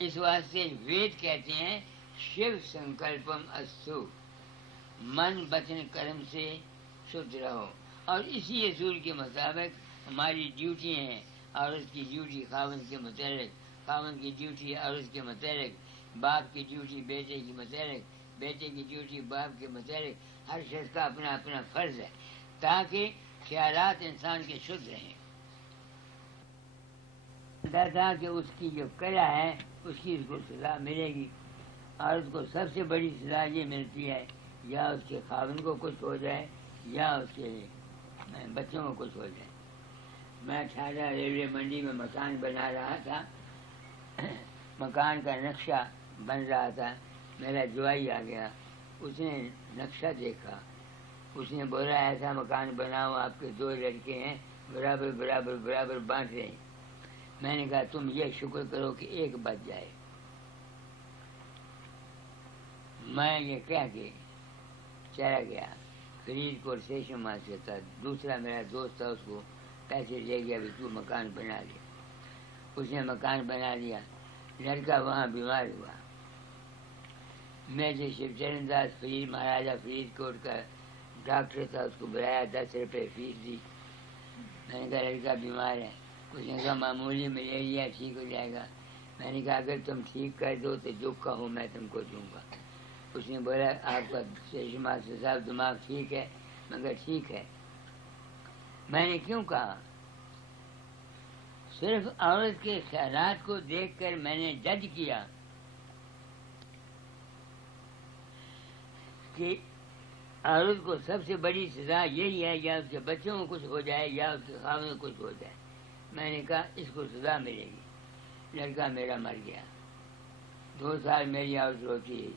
اس واسطے وید کہتے ہیں شیو سنکلپم استو، من وچن کرم سے شدھ رہو، اور اسی اصول کے مطابق ہماری ڈیوٹی ہیں، عورت کی ڈیوٹی خاوند کے متعلق، خاوند کی ڈیوٹی عورت کے متعلق، باپ کی ڈیوٹی بیٹے کے متعلق، بیٹے کی ڈیوٹی باپ کے متعلق، ہر شخص کا اپنا اپنا فرض ہے تاکہ خیالات انسان کے شدھ رہیں۔ تھا کہ اس کی جو کلا ہے اس کی اس کو سزا ملے گی، اور اس کو سب سے بڑی سزا یہ ملتی ہے یا اس کے خاوند کو کچھ ہو جائے یا اس کے بچوں کو کچھ ہو جائے۔ میں ٹھہرا ریلوے منڈی میں مکان بنا رہا تھا، مکان کا نقشہ بن رہا تھا، میرا جوائی آ گیا، اس نے نقشہ دیکھا، اس نے بولا ایسا مکان بناؤ، آپ کے 2 لڑکے ہیں، برابر برابر برابر بانٹ رہے ہیں۔ میں نے کہا تم یہ شکر کرو کہ ایک بچ جائے۔ میں یہ کہہ کے چلا گیا، فرید کو اسٹیشن ماسٹر تھا، دوسرا میرا دوست تھا، اس کو پیسے لے گیا کہ تو مکان بنا لیا۔ اس نے مکان بنا لیا، لڑکا وہاں بیمار ہوا، میں جو شیو چرن داس فرید مہاراجا فرید کوٹ کا ڈاکٹر تھا، اس کو بلایا، 10 روپے فیس دی۔ میں نے کہا لڑکا بیمار ہے، اس نے کہا معمولی ملیریا، ٹھیک ہو جائے گا۔ میں نے کہا اگر تم ٹھیک کر دو تو جو کہو میں تم کو دوں گا۔ اس نے بولا آپ کا اسٹیشن ماسٹر صاحب دماغ ٹھیک ہے؟ مگر ٹھیک ہے۔ میں نے کیوں کہا؟ صرف عورت کے خیالات کو دیکھ کر میں نے جج کیا کہ عورت کو سب سے بڑی سزا یہی ہے یا اس کے بچوں کو کچھ ہو جائے یا اس کے خاوند کو کچھ ہو جائے۔ میں نے کہا اس کو سزا ملے گی۔ لڑکا میرا مر گیا، 2 سال میری عورت روتی رہی۔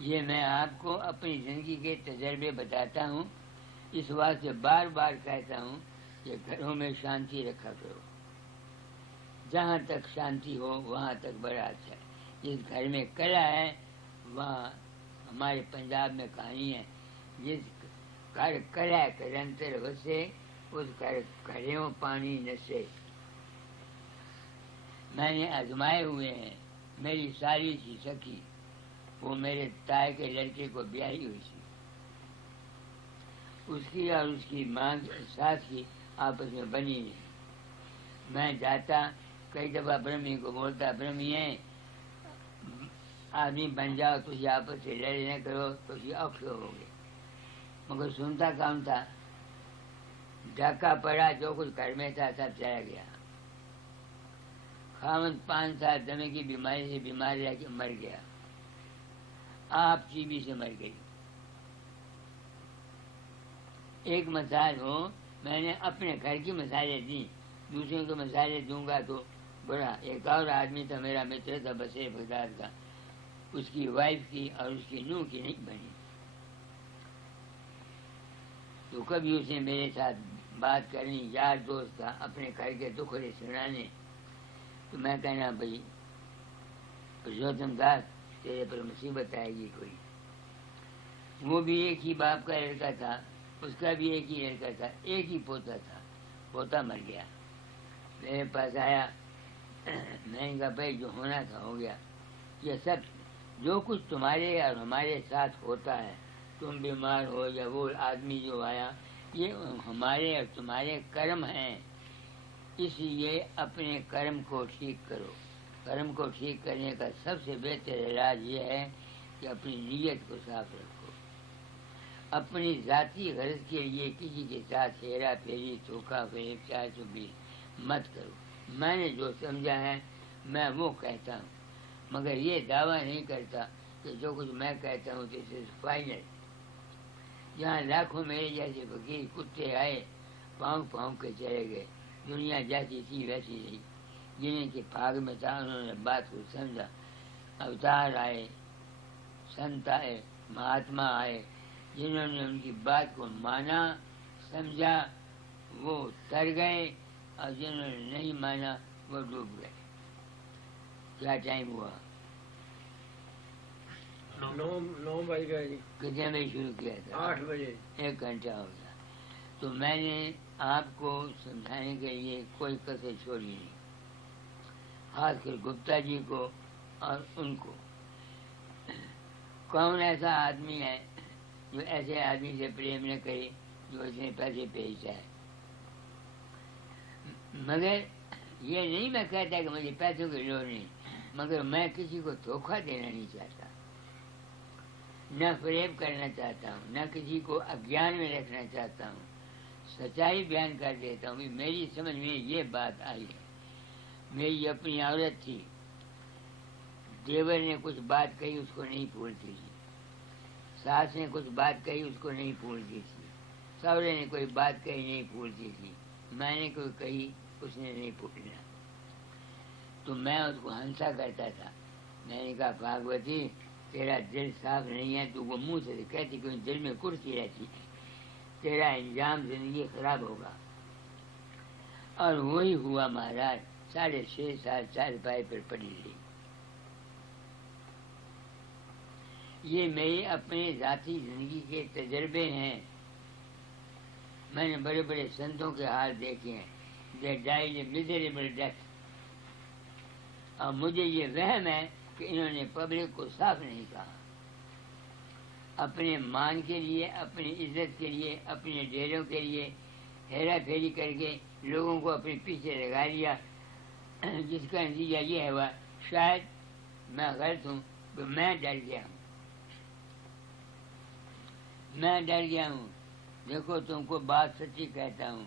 یہ میں آپ کو اپنی زندگی کے تجربے بتاتا ہوں، اس واسطے بار بار کہتا ہوں کہ گھروں میں شانتی رکھا کرو، جہاں تک شانتی ہو وہاں تک بڑا اچھا ہے۔ جس گھر میں کلا ہے وہاں ہمارے پنجاب میں کہانی ہے، جس گھر کلا کرنتر وسے اس گھر گھریوں پانی نسے۔ میں نے آزمائے ہوئے ہیں، میری ساری سی سکی وہ میرے تائے کے لڑکے کو بیاہی ہوئی تھی، اس کی اور اس کی ماں ساس کی آپس میں بنی نہیں۔ میں جاتا کئی دفعہ برہمی کو بولتا برہمی ہے آدمی بن جاؤ، تجھے آپس سے لڑے نہ کرو تو اوکھے ہو گے، مگر سنتا کام تھا، ڈاکہ پڑا، جو کچھ گھر میں تھا سب چلا گیا۔ خاوند 5 سال دمے کی بیماری سے بیمار رہ کے مر گیا، آپ ٹی بی سے مر گئی۔ ایک مثال ہو، میں نے اپنے گھر کی مثالیں دی، دوسروں کو مثالیں دوں گا تو بڑا۔ ایک اور آدمی تھا میرا متر تھا بصیر بغداد کا، اس کی وائف کی اور اس کی نوح کی نہیں بنی، تو کبھی اس نے میرے ساتھ بات کرنی، یار دوست تھا، اپنے گھر کے دکھڑے سنانے، تو میں کہنا بھائی پرشوتم داس تیرے پر مصیبت آئے گی کوئی۔ وہ بھی ایک ہی باپ کا لڑکا تھا، اس کا بھی ایک ہی لڑکا تھا، ایک ہی پوتا تھا، پوتا مر گیا، میرے پاس آیا، میں نے کہا بھائی جو ہونا تھا ہو گیا، یہ سب جو کچھ تمہارے اور ہمارے ساتھ ہوتا ہے، تم بیمار ہو یا وہ آدمی جو آیا، یہ ہمارے اور تمہارے کرم ہیں، اس لیے اپنے کرم کو ٹھیک کرو۔ کرم کو ٹھیک کرنے کا سب سے بہتر علاج یہ ہے کہ اپنی نیت کو صاف رکھو، اپنی ذاتی غرض کے لیے کسی کے ساتھ ہیرا پھیری دھوکہ فریب 420 مت کرو۔ میں نے جو سمجھا ہے میں وہ کہتا ہوں، مگر یہ دعویٰ نہیں کرتا کہ جو کچھ میں کہتا ہوں دس از فائنل۔ جہاں لاکھوں میرے جیسے فقیر کتے آئے پاؤں پاؤں کے چلے گئے، دنیا جیسی تھی ویسی نہیں، جنہیں کہ بھاگ میں تھا انہوں نے بات کو سمجھا، اوتار آئے، سنت آئے، مہاتما آئے، جنہوں نے ان کی بات کو مانا سمجھا وہ تر گئے، اور جنہوں نے نہیں مانا وہ ڈوب گئے۔ کیا ٹائم ہوا؟ 9 بج گئے جی۔ کتنے بجے شروع کیا تھا؟ 8 بجے۔ 1 گھنٹہ ہو گیا۔ تو میں نے آپ کو سمجھانے کے لیے کوئی کسر چھوڑی نہیں۔ خاص کر گپتا جی کو اور ان کو. کون ایسا آدمی ہے جو ایسے آدمی سے پریم نہ کرے جو اس نے پیسے بھیجتا ہے؟ مگر یہ نہیں میں کہتا کہ مجھے پیسوں کی لوڑ نہیں، مگر میں کسی کو دھوکہ دینا نہیں چاہتا، نہ فریب کرنا چاہتا ہوں، نہ کسی کو اگیان میں رکھنا چاہتا ہوں. سچائی بیان کر دیتا ہوں. میری سمجھ میں یہ بات آئی ہے. میری اپنی عورت تھی، دیور نے کچھ بات کہی اس کو نہیں پھولتی تھی، ساس نے کچھ بات کہی اس کو نہیں پھولتی تھی، سوہرے نے کوئی بات کہی نہیں پھولتی تھی، میں نے کوئی کہی اس نے نہیں پھولنا. تو میں اس کو ہنسا کرتا تھا. میں نے کہا بھاگوتی تیرا دل صاف نہیں ہے، تو وہ منہ سے کہتی کہ دل میں کرسی رہتی ہے، تیرا انجام زندگی خراب ہوگا. اور وہی ہوا مہاراج. 6.5 سال چارپائی پر پڑی رہی. یہ میرے اپنے ذاتی زندگی کے تجربے ہیں. میں نے بڑے بڑے سنتوں کے حال دیکھے ہیں. They died a miserable death. اور مجھے یہ وہم ہے کہ انہوں نے پبلک کو صاف نہیں کہا. اپنے مان کے لیے، اپنی عزت کے لیے، اپنے ڈیروں کے لیے ہیرا پھیری کر کے لوگوں کو اپنے پیچھے لگا لیا، جس کا نتیجہ یہ ہوا. شاید میں غلط ہوں تو میں ڈر گیا ہوں. میں ڈر گیا ہوں. دیکھو تم کو بات سچی کہتا ہوں،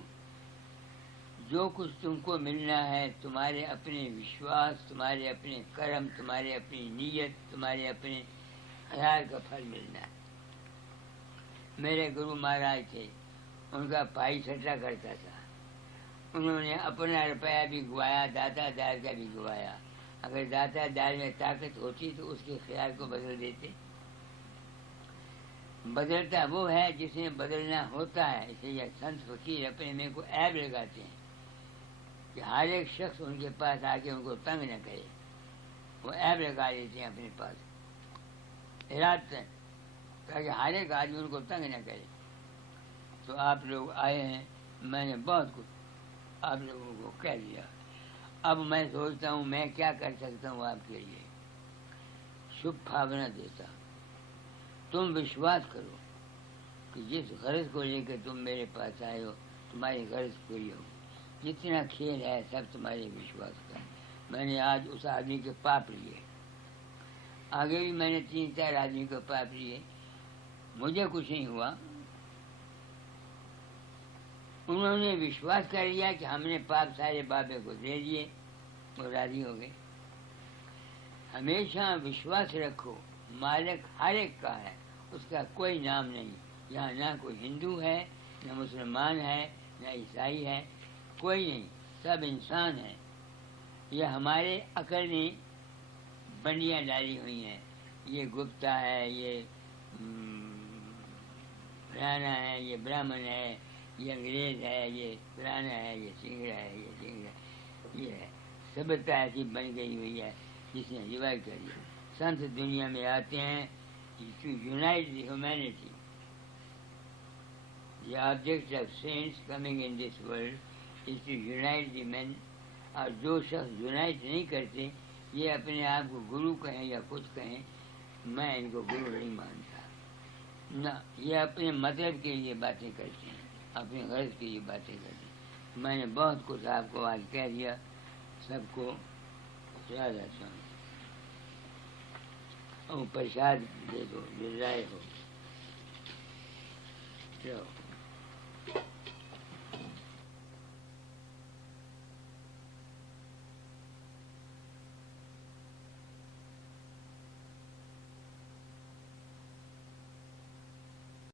جو کچھ تم کو ملنا ہے تمہارے اپنے وشواس، تمہارے اپنے کرم، تمہارے اپنی نیت، تمہارے اپنے خیال کا پھل ملنا ہے. میرے گرو مہاراج تھے، ان کا بھائی سٹا کرتا تھا. انہوں نے اپنا روپیہ بھی گوایا، داتا دار کا بھی گوایا. اگر داتا دار میں طاقت ہوتی تو اس کے خیال کو بدل دیتے. بدلتا وہ ہے جس میں بدلنا ہوتا ہے. اس لیے سنت فقیر اپنے میں کو عیب لگاتے ہیں کہ ہر ایک شخص ان کے پاس آ کے ان کو تنگ نہ کرے. وہ عیب لگا دیتے ہیں اپنے پاس ارادہ، تاکہ ہر ایک آدمی ان کو تنگ نہ کرے. تو آپ لوگ آئے ہیں، میں نے بہت کچھ آپ لوگوں کو کہہ دیا. اب میں سوچتا ہوں میں کیا کر سکتا ہوں آپ کے لیے. شبھ بھاونا دیتا ہوں. تم وشواس کرو کہ جس غرض کو لے کے تم میرے پاس آئے ہو تمہاری غرض پوری ہو. جتنا کھیل ہے سب تمہارے وشواس کا. میں نے آج اس آدمی کے پاپ لیے، آگے بھی میں نے 3-4 آدمی کے پاپ لیے. مجھے کچھ نہیں ہوا. انہوں نے وشواس کر لیا کہ ہم نے پاپ سارے بابے کو دے دیے، وہ راضی ہو گئے. ہمیشہ وشواس رکھو، مالک ہر ایک کا ہے، اس کا کوئی نام نہیں. یہاں نہ کوئی ہندو ہے، نہ مسلمان ہے، نہ عیسائی ہے، کوئی نہیں. سب انسان ہیں. یہ ہمارے عقل نے بندیاں ڈالی ہوئی ہیں. یہ گپتا ہے، یہ فلانا ہے، یہ برہمن ہے، یہ انگریز ہے، یہ فلانا ہے، یہ سنگڑا ہے، یہ سنگڑا ہے. یہ ہے سبتا ایسی بن گئی ہوئی ہے جس نے ڈیوائڈ کر دیا. سنت دنیا میں آتے ہیں to unite the humanity. The object of saints coming in this world is to unite the men. اور جو شخص یونائٹ نہیں کرتے، یہ اپنے آپ کو گرو کہیں یا کچھ کہیں، میں ان کو گرو نہیں مانتا. نہ، یہ اپنے مطلب کے لیے باتیں کرتے ہیں، اپنے غرض کے لیے باتیں کرتے ہیں. میں نے بہت کچھ آپ کو آج کہہ دیا. سب کو یاد رہتا ہوں. اور پرساد دے دو، جو رائے ہو.